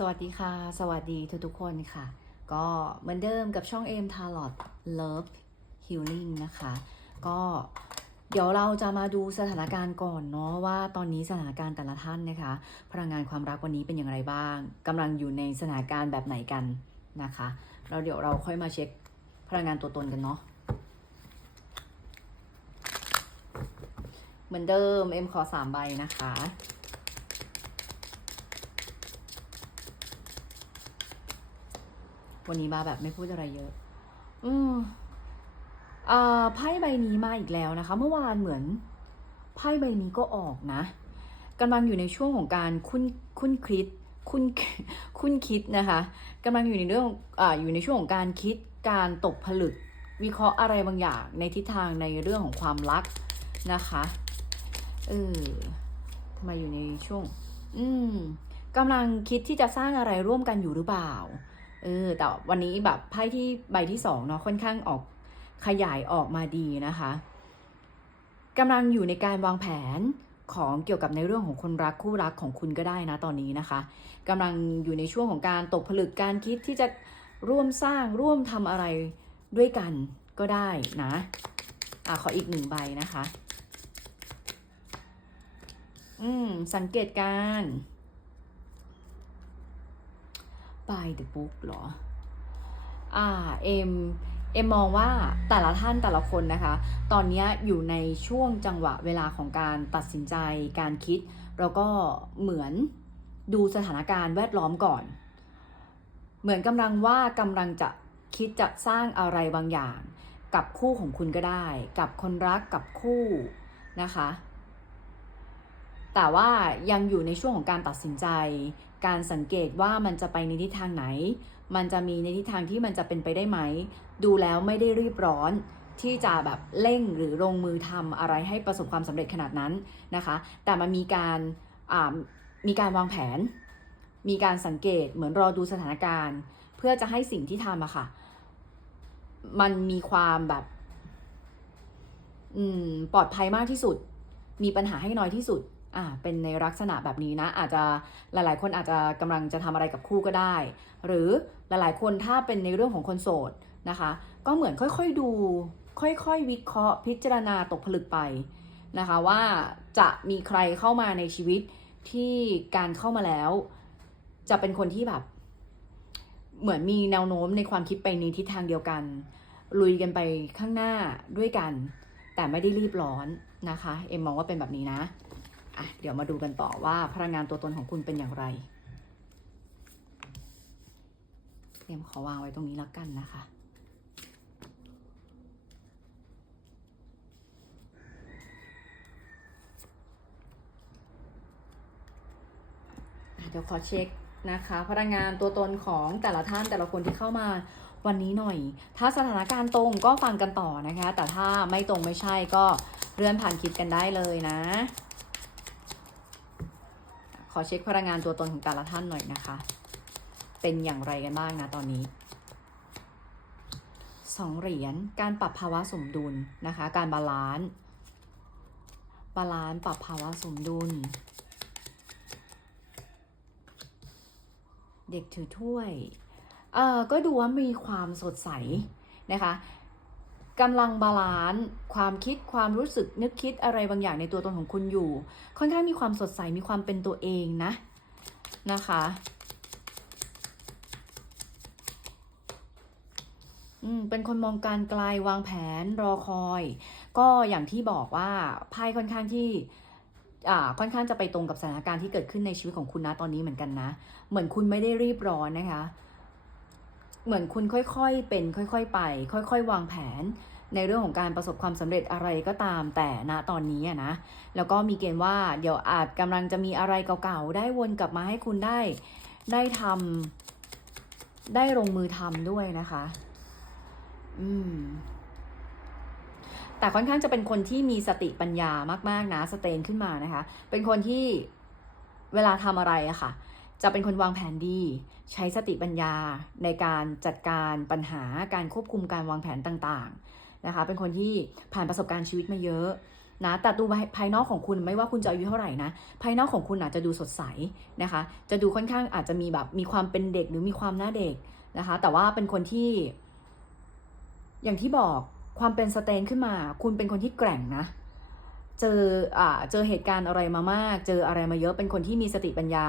สวัสดีค่ะ สวัสดีทุกทุกๆคนค่ะ ก็เหมือนเดิมกับช่อง M t a l o t Love Healing นะคะ ก็เดี๋ยวเราจะมาดูสถานการณ์ก่อนเนาะว่าตอนนี้สถานการณ์แต่ละท่านนะคะ พลังงานความรักวันนี้เป็นอย่างไรบ้างกำลังอยู่ในสถานการณ์แบบไหนกันนะคะเราเดี๋ยวเราค่อยมาเช็คพลังงานตัวตนกันเนาะเหมือนเดิมเอ็มขอสามใบนะคะ วันนี้มาแบบไม่พูดอะไรเยอะ อืมอ่าไพ่ใบนี้มาอีกแล้วนะคะ เมื่อวานเหมือนไพ่ใบนี้ก็ออกนะกำลังอยู่ในช่วงของการคุ้นคุ้นคิดคุ้นคุ้นคิดนะคะกำลังอยู่ในเรื่องอ่าอยู่ในช่วงของการคิดการตกผลึก วิเคราะห์อะไรบางอย่างในทิศทางในเรื่องของความรักนะคะเออทำไมอยู่ในช่วง อืมกำลังคิดที่จะสร้างอะไรร่วมกันอยู่หรือเปล่า เออแต่วันนี้แบบไพ่ที่ใบที่สองเนาะค่อนข้างออกขยายออกมาดีนะคะกำลังอยู่ในการวางแผนของเกี่ยวกับในเรื่องของคนรักคู่รักของคุณก็ได้นะตอนนี้นะคะกำลังอยู่ในช่วงของการตกผลึกการคิดที่จะร่วมสร้างร่วมทำอะไรด้วยกันก็ได้นะอะขออีกหนึ่งใบนะคะ อืม สังเกตการ by the book เหรอ อ่า เอ็ม เอ็มมองว่าแต่ละท่านแต่ละคนนะคะ ตอนนี้อยู่ในช่วงจังหวะเวลาของการตัดสินใจ การคิด แล้วก็เหมือนดูสถานการณ์แวดล้อมก่อน เหมือนกำลังว่ากำลังจะคิดจะสร้างอะไรบางอย่าง กับคู่ของคุณก็ได้ กับคนรักกับคู่นะคะ แต่ว่ายังอยู่ในช่วงของการตัดสินใจ การสังเกตว่ามันจะไปในทิศทางไหน มันจะมีในทิศทางที่มันจะเป็นไปได้ไหม ดูแล้วไม่ได้รีบร้อนที่จะแบบเร่งหรือลงมือทำอะไรให้ประสบความสำเร็จขนาดนั้นนะคะ แต่มันมีการมีการวางแผน มีการสังเกตเหมือนรอดูสถานการณ์ เพื่อจะให้สิ่งที่ทำอะค่ะ มันมีความแบบปลอดภัยมากที่สุด มีปัญหาให้น้อยที่สุด อ่าเป็นในลักษณะแบบนี้นะ อาจจะหลาย ๆ คนอาจจะกำลังจะทำอะไรกับคู่ก็ได้ หรือหลาย ๆ คนถ้าเป็นในเรื่องของคนโสดนะคะ ก็เหมือนค่อย ๆ ดู ค่อย ๆ วิเคราะห์พิจารณาตกผลึกไปนะคะว่าจะมีใครเข้ามาในชีวิตที่การเข้ามาแล้ว จะเป็นคนที่แบบ เหมือนมีแนวโน้มในความคิดไปในทิศทางเดียวกัน ลุยกันไปข้างหน้าด้วยกัน แต่ไม่ได้รีบร้อนนะคะ เอ็มมองว่าเป็นแบบนี้นะ อะเดี๋ยวมาดูกันต่อว่าพลังงานตัวตนของคุณเป็นอย่างไรเอ็มขอวางไว้ตรงนี้แล้วกันนะคะเดี๋ยวขอเช็คนะคะพลังงานตัวตนของแต่ละท่านแต่ละคนที่เข้ามาวันนี้หน่อย ถ้าสถานการณ์ตรงก็ฟังกันต่อนะคะ แต่ถ้าไม่ตรงไม่ใช่ก็เลื่อนผ่านคลิปกันได้เลยนะ อเช็คพลังงานตัวตนของแต่ละท่านหน่อยนะคะ เป็นอย่างไรกันบ้างนะตอนนี้สองเหรียญ การปรับภาวะสมดุลนะคะ การบาลานซ์บาลานซ์ปรับภาวะสมดุล เด็กถือถ้วย เอ่อ ก็ดูว่ามีความสดใสนะคะ กำลังบาลานซ์ความคิดความรู้สึกนึกคิดอะไรบางอย่างในตัวตนของคุณอยู่ ค่อนข้างมีความสดใสมีความเป็นตัวเองนะนะคะอืมเป็นคนมองการไกลวางแผนรอคอย ก็อย่างที่บอกว่าไพ่ค่อนข้างที่อ่าค่อนข้างจะไปตรงกับสถานการณ์ที่เกิดขึ้นในชีวิตของคุณนะตอนนี้เหมือนกันนะ เหมือนคุณไม่ได้รีบร้อนนะคะ เหมือนคุณค่อยๆเป็น ค่อย ๆ ไป ค่อย ๆ วางแผน ในเรื่องของการประสบความสำเร็จอะไรก็ตามแต่ณตอนนี้อะนะ แล้วก็มีเกณฑ์ว่าเดี๋ยวอาจกำลังจะมีอะไรเก่าๆ ได้วนกลับมาให้คุณได้ได้ทำได้ลงมือทำด้วยนะคะ อืม แต่ค่อนข้างจะเป็นคนที่มีสติปัญญามาก ๆ นะ สเตนขึ้นมานะคะ เป็นคนที่เวลาทำอะไรอะค่ะ จะเป็นคนวางแผนดี ใช้สติปัญญาในการจัดการปัญหาการควบคุมการวางแผนต่างๆ นะคะ เป็นคนที่ผ่านประสบการณ์ชีวิตมาเยอะนะแต่ดูภายนอกของคุณไม่ว่าคุณจะอายุเท่าไหร่นะภายนอกของคุณอาจจะดูสดใสนะคะ จะดูค่อนข้างอาจจะมีแบบมีความเป็นเด็กหรือมีความหน้าเด็กนะคะ แต่ว่าเป็นคนที่ อย่างที่บอกความเป็นสเตนขึ้นมา คุณเป็นคนที่แกร่งนะ เจออ่าเจอเหตุการณ์อะไรมามาก เจออะไรมาเยอะเป็นคนที่มีสติปัญญา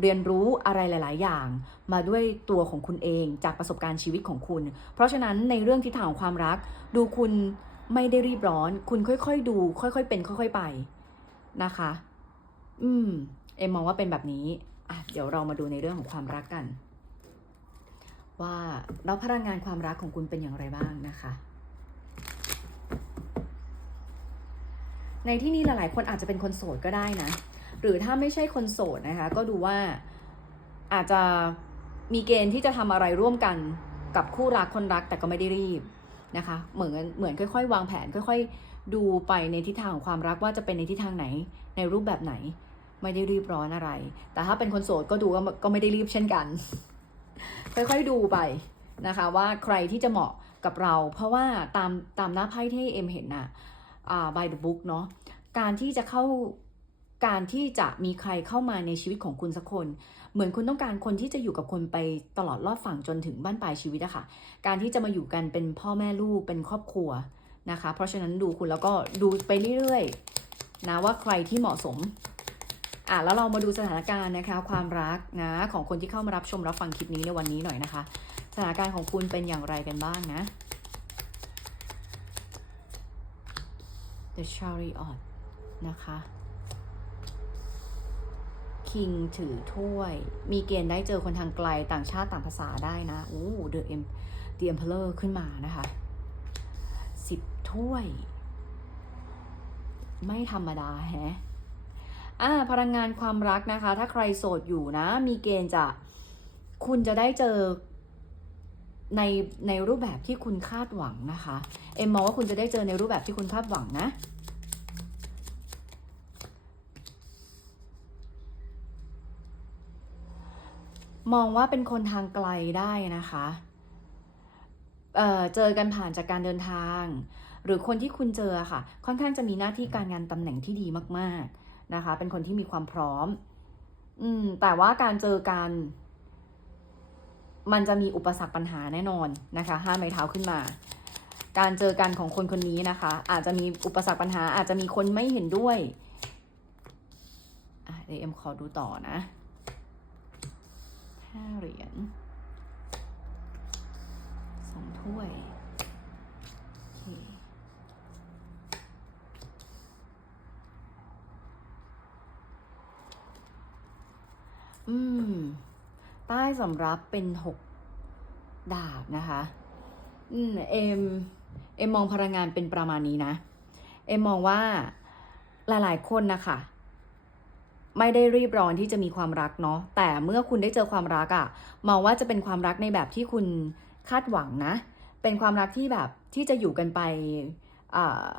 เรียนรู้อะไรหลาย ๆ อย่าง มาด้วยตัวของคุณเองจากประสบการณ์ชีวิตของคุณ เพราะฉะนั้นในเรื่องทิศทางของความรัก ดูคุณไม่ได้รีบร้อน คุณค่อย ๆ ดู ค่อย ๆ เป็น ค่อย ๆ ไปนะคะ อืม เอ็มมองว่าเป็นแบบนี้อะเดี๋ยวเรามาดูในเรื่องของความรักกัน ว่าแล้วพลังงานความรักของคุณเป็นอย่างไรบ้างนะคะ ในที่นี้หลาย ๆ คนอาจจะเป็นคนโสดก็ได้นะ หรือถ้าไม่ใช่คนโสดนะคะ ก็ดูว่าอาจจะมีเกณฑ์ที่จะทำอะไรร่วมกันกับคู่รักคนรักแต่ก็ไม่ได้รีบนะคะ เหมือนเหมือนค่อย ๆ วางแผนค่อย ๆ ดูไปในทิศทางของความรักว่าจะเป็นในทิศทางไหนในรูปแบบไหน ไม่ได้รีบร้อนอะไร แต่ถ้าเป็นคนโสดก็ดูก็ไม่ได้รีบเช่นกัน ค่อยๆดูไปนะคะ ว่าใครที่จะเหมาะกับเรา เพราะว่าตามตามหน้าไพ่ที่เอ็มเห็นน่ะอ่า by the book เนาะการที่จะเข้าการที่จะมีใครเข้ามาในชีวิตของคุณสักคน เหมือนคุณต้องการคนที่จะอยู่กับคุณไปตลอดรอดฝั่งจนถึงบ้านปลายชีวิตอะค่ะ การที่จะมาอยู่กันเป็นพ่อแม่ลูกเป็นครอบครัวนะคะ เพราะฉะนั้นดูคุณแล้วก็ดูไปเรื่อยๆนะว่าใครที่เหมาะสมอะแล้วเรามาดูสถานการณ์นะคะความรักนะของคนที่เข้ามารับชมรับฟังคลิปนี้ในวันนี้หน่อยนะคะ สถานการณ์ของคุณเป็นอย่างไรกันบ้างนะ The Chariot นะคะ King ถือถ้วย มีเกณฑ์ได้เจอคนทางไกลต่างชาติต่างภาษาได้นะโอ้ The Em The Emperor ขึ้นมานะคะสิบถ้วย ไม่ธรรมดาแฮะอ่าพลังงานความรักนะคะ ถ้าใครโสดอยู่นะ มีเกณฑ์จะ คุณจะได้เจอ ในในรูปแบบที่คุณคาดหวังนะคะ เอ็มมองว่าคุณจะได้เจอในรูปแบบที่คุณคาดหวังนะมองว่าเป็นคนทางไกลได้นะคะ เอ่อ เจอกันผ่านจากการเดินทาง หรือคนที่คุณเจอค่ะ ค่อนข้างจะมีหน้าที่การงานตำแหน่งที่ดีมาก ๆ นะคะ เป็นคนที่มีความพร้อม อืม แต่ว่าการเจอกัน มันจะมีอุปสรรคปัญหาแน่นอนนะคะห้าไม้เท้าขึ้นมา การเจอกันของคนคนนี้นะคะ อาจจะมีอุปสรรคปัญหา อาจจะมีคนไม่เห็นด้วยเดี๋ยวเอ็มขอดูต่อนะห้าเหรียญสองถ้วยอืม ใต้สำรับเป็นหกดาบนะคะอืมเอ็มเอ็มมองพลังงานเป็นประมาณนี้นะ เอ็มมองว่าหลายๆคนนะคะไม่ได้รีบร้อนที่จะมีความรักเนาะแต่เมื่อคุณได้เจอความรักอะมองว่าจะเป็นความรักในแบบที่คุณคาดหวังนะ เป็นความรักที่แบบที่จะอยู่กันไป อ่า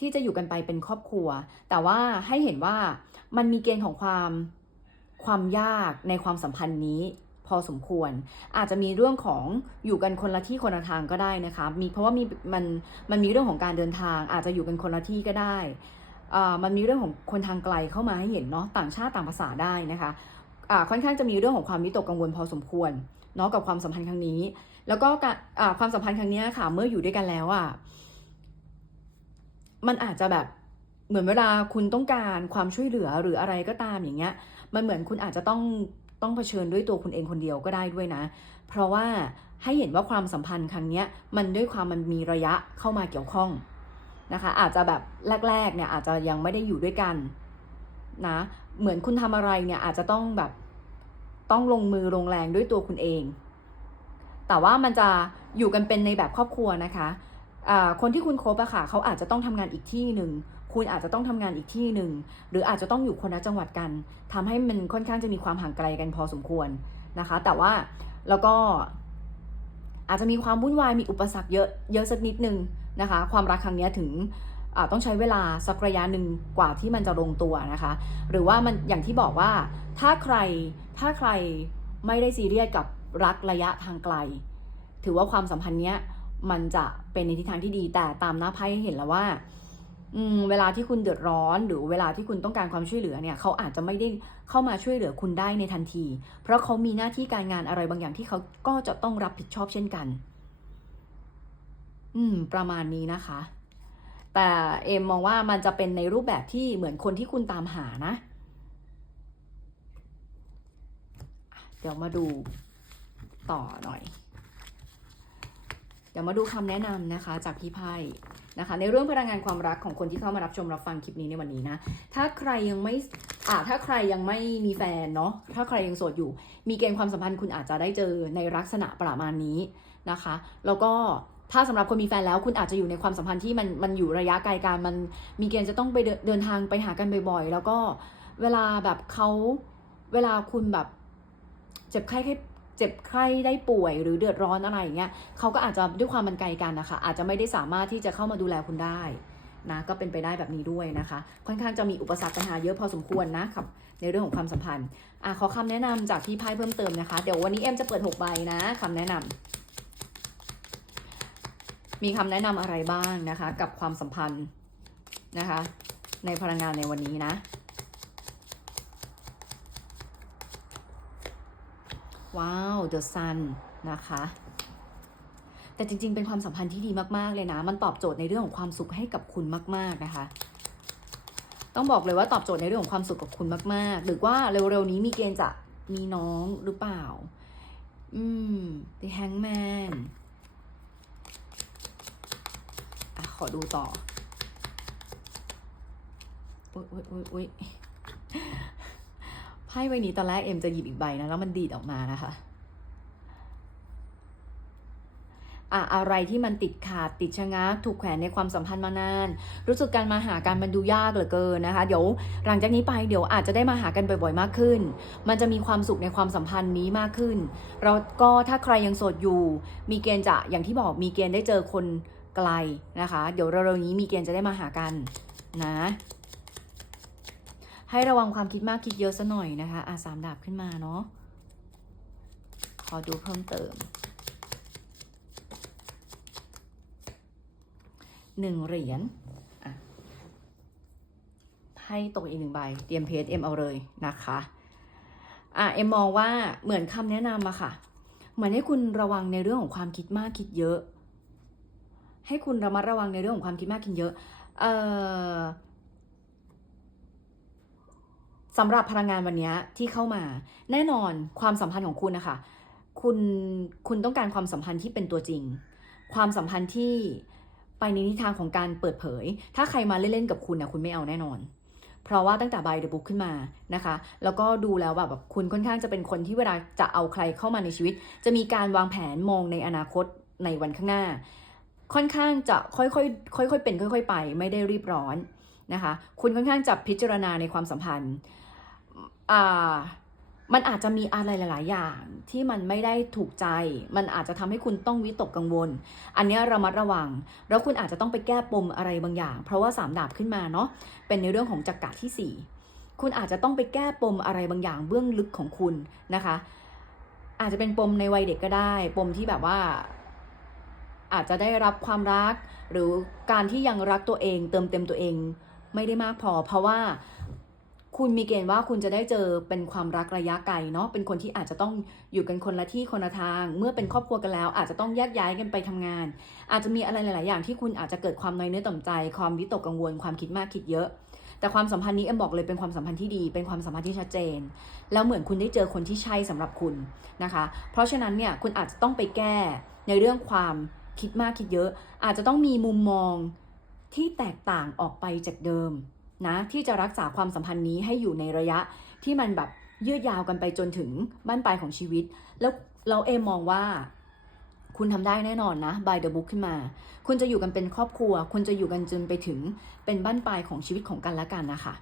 ที่จะอยู่กันไปเป็นครอบครัว แต่ว่าให้เห็นว่ามันมีเกณฑ์ของความความยากในความสัมพันธ์นี้พอสมควร อาจจะมีเรื่องของอยู่กันคนละที่คนละทางก็ได้นะคะมีเพราะว่ามีมันมันมีเรื่องของการเดินทาง อาจจะอยู่กันคนละที่ก็ได้อ่ามันมีเรื่องของคนทางไกลเข้ามาให้เห็นเนาะต่างชาติต่างภาษาได้นะคะอ่าค่อนข้างจะมีเรื่องของความวิตกกังวลพอสมควรเนาะกับความสัมพันธ์ครั้งนี้ แล้วก็การความสัมพันธ์ครั้งนี้ค่ะเมื่ออยู่ด้วยกันแล้วอะ มันอาจจะแบบเหมือนเวลาคุณต้องการความช่วยเหลือหรืออะไรก็ตามอย่างเงี้ย มันเหมือนคุณอาจจะต้องต้องเผชิญด้วยตัวคุณเองคนเดียวก็ได้ด้วยนะ เพราะว่าให้เห็นว่าความสัมพันธ์ครั้งเนี้ยมันด้วยความมันมีระยะเข้ามาเกี่ยวข้องนะคะ อาจจะแบบแรกๆเนี่ยอาจจะยังไม่ได้อยู่ด้วยกันนะ เหมือนคุณทำอะไรเนี่ยอาจจะต้องแบบต้องลงมือลงแรงด้วยตัวคุณเอง แต่ว่ามันจะอยู่กันเป็นในแบบครอบครัวนะคะ คนที่คุณคบอะค่ะเขาอาจจะต้องทำงานอีกที่หนึ่งคุณอาจจะต้องทำงานอีกที่หนึ่งหรืออาจจะต้องอยู่คนละจังหวัดกันทำให้มันค่อนข้างจะมีความห่างไกลกันพอสมควรนะคะ แต่ว่าแล้วก็อาจจะมีความวุ่นวายมีอุปสรรคเยอะเยอะสักนิดนึงนะคะ ความรักครั้งนี้ถึงต้องใช้เวลาสักระยะหนึ่งกว่าที่มันจะลงตัวนะคะ หรือว่ามันอย่างที่บอกว่าถ้าใครถ้าใครไม่ได้ซีเรียสกับรักระยะทางไกล ถือว่าความสัมพันธ์เนี้ย มันจะเป็นในทิศทางที่ดีแต่ตามหน้าไพ่เห็นแล้วว่า อืมเวลาที่คุณเดือดร้อน หรือเวลาที่คุณต้องการความช่วยเหลือเนี่ย เขาอาจจะไม่ได้เข้ามาช่วยเหลือคุณได้ในทันที เพราะเขามีหน้าที่การงานอะไรบางอย่างที่เขาก็จะต้องรับผิดชอบเช่นกัน อืม ประมาณนี้นะคะ แต่เอมมองว่ามันจะเป็นในรูปแบบที่เหมือนคนที่คุณตามหานะ เดี๋ยวมาดูต่อหน่อย เดี๋ยวมาดูคำแนะนำนะคะจากพี่ไพ่นะคะ ในเรื่องพลังงานความรักของคนที่เข้ามารับชมรับฟังคลิปนี้ในวันนี้นะ ถ้าใครยังไม่อ่าถ้าใครยังไม่มีแฟนเนาะถ้าใครยังโสดอยู่ มีเกณฑ์ความสัมพันธ์คุณอาจจะได้เจอในลักษณะประมาณนี้นะคะ แล้วก็ถ้าสำหรับคนมีแฟนแล้วคุณอาจจะอยู่ในความสัมพันธ์ที่มันมันอยู่ระยะไกลกันมันมีเกณฑ์จะต้องไปเดินเดินทางไปหากันบ่อยๆ แล้วก็เวลาแบบเขาเวลาคุณแบบเจ็บไข้แค่ เจ็บไข้ได้ป่วยหรือเดือดร้อนอะไรอย่างเงี้ยเขาก็อาจจะด้วยความมันไกลกันนะคะ อาจจะไม่ได้สามารถที่จะเข้ามาดูแลคุณได้นะก็เป็นไปได้แบบนี้ด้วยนะคะ ค่อนข้างจะมีอุปสรรคปัญหาเยอะพอสมควรนะครับในเรื่องของความสัมพันธ์อะขอคำแนะนำจากพี่ไพ่เพิ่มเติมนะคะ เดี๋ยววันนี้เอ็มจะเปิด6ใบนะคำแนะนำมีคำแนะนำอะไรบ้างนะคะ กับความสัมพันธ์นะคะ ในพลังงานในวันนี้นะ ว้าว The Sun นะคะ แต่จริง ๆ เป็นความสัมพันธ์ที่ดีมากๆเลยนะ มันตอบโจทย์ในเรื่องของความสุขให้กับคุณมาก ๆนะคะ ต้องบอกเลยว่าตอบโจทย์ในเรื่องของความสุขกับคุณมาก ๆ หรือว่าเร็วๆนี้มีเกณฑ์จะมีน้องหรือเปล่า อืม The Hangman อะขอดูต่อ อุ๊ยอุ๊ยอุ๊ยอุ๊ย ไพ่ใบนี้ตอนแรกเอ็มจะหยิบอีกใบนะแล้วมันดีดออกมานะคะอะอะไรที่มันติดขาดติดชะงักถูกแขวนในความสัมพันธ์มานาน รู้สึกการมาหากันมันดูยากเหลือเกินนะคะ เดี๋ยวหลังจากนี้ไปเดี๋ยวอาจจะได้มาหากันบ่อยๆมากขึ้น มันจะมีความสุขในความสัมพันธ์นี้มากขึ้น เราก็ถ้าใครยังโสดอยู่ มีเกณฑ์จะอย่างที่บอกมีเกณฑ์ได้เจอคนไกลนะคะ เดี๋ยวเร็วๆนี้มีเกณฑ์จะได้มาหากันนะ ให้ระวังความคิดมากคิดเยอะซะหน่อยนะคะอะสามดาบขึ้นมาเนาะขอดูเพิ่มเติมหนึ่งเหรียญให้ตกอีกหนึ่งใบ เตรียมเพจเอ็มเอาเลยนะคะอะเอ็มมองว่าเหมือนคำแนะนำอะค่ะ เหมือนให้คุณระวังในเรื่องของความคิดมากคิดเยอะ ให้คุณระมัดระวังในเรื่องของความคิดมากคิดเยอะ เอ่อ สำหรับพลังงานวันนี้ที่เข้ามา แน่นอนความสัมพันธ์ของคุณนะคะคุณคุณต้องการความสัมพันธ์ที่เป็นตัวจริง ความสัมพันธ์ที่ไปในทิศทางของการเปิดเผย ถ้าใครมาเล่นๆกับคุณนะคุณไม่เอาแน่นอน เพราะว่าตั้งแต่ใบเดอะบุ๊กขึ้นมานะคะ แล้วก็ดูแล้วแบบคุณค่อนข้างจะเป็นคนที่เวลาจะเอาใครเข้ามาในชีวิต จะมีการวางแผนมองในอนาคตในวันข้างหน้า ค่อนข้างจะค่อยๆค่อยๆเป็นค่อย ๆ ไป ไม่ได้รีบร้อนนะคะ คุณค่อนข้างจะพิจารณาในความสัมพันธ์ มันอาจจะมีอะไรหลาย ๆ อย่างที่มันไม่ได้ถูกใจ มันอาจจะทำให้คุณต้องวิตกกังวล อันนี้ระมัดระวัง แล้วคุณอาจจะต้องไปแก้ปมอะไรบางอย่าง เพราะว่าสามดาบขึ้นมาเนาะ เป็นในเรื่องของจักระที่สี่คุณอาจจะต้องไปแก้ปมอะไรบางอย่างเบื้องลึกของคุณนะคะ อาจจะเป็นปมในวัยเด็กก็ได้ ปมที่แบบว่า อาจจะได้รับความรัก หรือการที่ยังรักตัวเอง เติมเต็มตัวเองไม่ได้มากพอ เพราะว่า คุณมีเกณฑ์ว่าคุณจะได้เจอเป็นความรักระยะไกลเนาะเป็นคนที่อาจจะต้องอยู่กันคนละที่คนละทาง เมื่อเป็นครอบครัวกันแล้ว อาจจะต้องแยกย้ายกันไปทำงาน อาจจะมีอะไรหลาย ๆ อย่างที่คุณอาจจะเกิดความน้อยเนื้อต่ำใจ ความวิตกกังวลความคิดมากคิดเยอะ แต่ความสัมพันธ์นี้เอ็มบอกเลยเป็นความสัมพันธ์ที่ดี เป็นความสัมพันธ์ที่ชัดเจน แล้วเหมือนคุณได้เจอคนที่ใช่สำหรับคุณนะคะ เพราะฉะนั้นเนี่ยคุณอาจจะต้องไปแก้ในเรื่องความคิดมากคิดเยอะ อาจจะต้องมีมุมมองที่แตกต่างออกไปจากเดิม นะที่จะรักษาความสัมพันธ์นี้ให้อยู่ในระยะที่มันแบบยืดยาวกันไปจนถึงบ้านปลายของชีวิต แล้วเราเอมมองว่า คุณทำได้แน่นอนนะ by the book ขึ้นมา คุณจะอยู่กันเป็นครอบครัว คุณจะอยู่กันจนไปถึงเป็นบ้านปลายของชีวิตของกันและกันนะคะ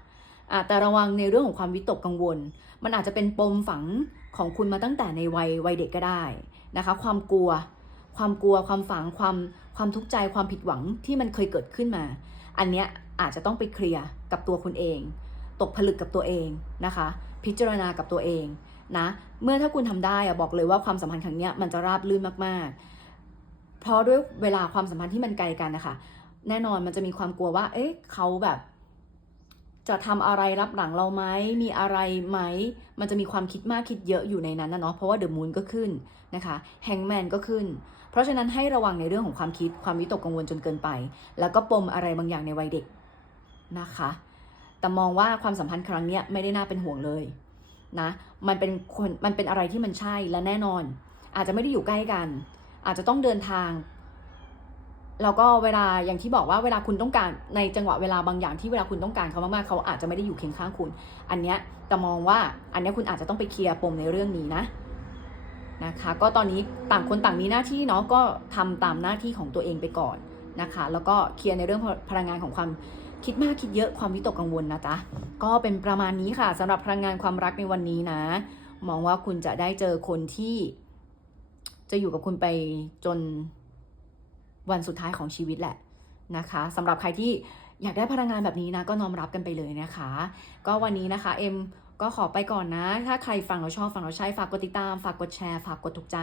อะแต่ระวังในเรื่องของความวิตกกังวล มันอาจจะเป็นปมฝังของคุณมาตั้งแต่ในวัยวัยเด็กก็ได้นะคะ ความกลัว ความกลัว ความฝัง ความความทุกข์ใจ ความผิดหวังที่มันเคยเกิดขึ้นมา อันเนี้ยอาจจะต้องไปเคลียร์ กับตัวคุณเอง ตกผลึกกับตัวเองนะคะ พิจารณากับตัวเองนะเมื่อถ้าคุณทำได้อะบอกเลยว่าความสัมพันธ์ครั้งนี้มันจะราบรื่นมากๆเพเพราะด้วยเวลาความสัมพันธ์ที่มันไกลกันนะคะแน่นอนมันจะมีความกลัวว่า เอ๊ะเขาแบบ จะทำอะไรรับหลังเราไหมมีอะไรไหม มันจะมีความคิดมากคิดเยอะอยู่ในนั้นนะเนาะเพราะว่าเดอะมูนก็ขึ้นนะคะแฮงแมนก็ขึ้น เพราะฉะนั้นให้ระวังในเรื่องของความคิดความวิตกกังวลจนเกินไป แล้วก็ปมอะไรบางอย่างในวัยเด็ก นะคะ แต่มองว่าความสัมพันธ์ครั้งนี้ไม่ได้น่าเป็นห่วงเลยนะมันเป็นคนมันเป็นอะไรที่มันใช่และแน่นอน อาจจะไม่ได้อยู่ใกล้กัน อาจจะต้องเดินทางแล้วก็เวลาอย่างที่บอกว่าเวลาคุณต้องการในจังหวะเวลาบางอย่างที่เวลาคุณต้องการเขามากๆเขาอาจจะไม่ได้อยู่เคียงข้างคุณ อันเนี้ยแต่มองว่าอันเนี้ยคุณอาจจะต้องไปเคลียร์ปมในเรื่องนี้นะนะคะ ก็ตอนนี้ต่างคนต่างมีหน้าที่เนาะก็ทำตามหน้าที่ของตัวเองไปก่อนนะคะ แล้วก็เคลียร์ในเรื่องพลังงานของความ คิดมากคิดเยอะความวิตกกังวลนะจ๊ะก็เป็นประมาณนี้ค่ะสำหรับพลังงานความรักในวันนี้นะ มองว่าคุณจะได้เจอคนที่ จะอยู่กับคุณไปจนวันสุดท้ายของชีวิตแหละนะคะสำหรับใครที่อยากได้พลังงานแบบนี้นะ ก็น้อมรับกันไปเลยนะคะ ก็วันนี้นะคะเอ็มก็ขอไปก่อนนะ ถ้าใครฟังเราชอบฟังเราใช่ฝากกดติดตาม ฝากกดแชร์ ฝากกดถูกใจ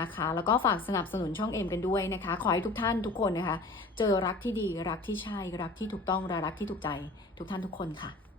นะคะ แล้วก็ฝากสนับสนุนช่องเอ็มกันด้วยนะคะ ขอให้ทุกท่านทุกคนนะคะ เจอรักที่ดีรักที่ใช่รักที่ถูกต้องและรักที่ถูกใจทุกท่านทุกคนค่ะ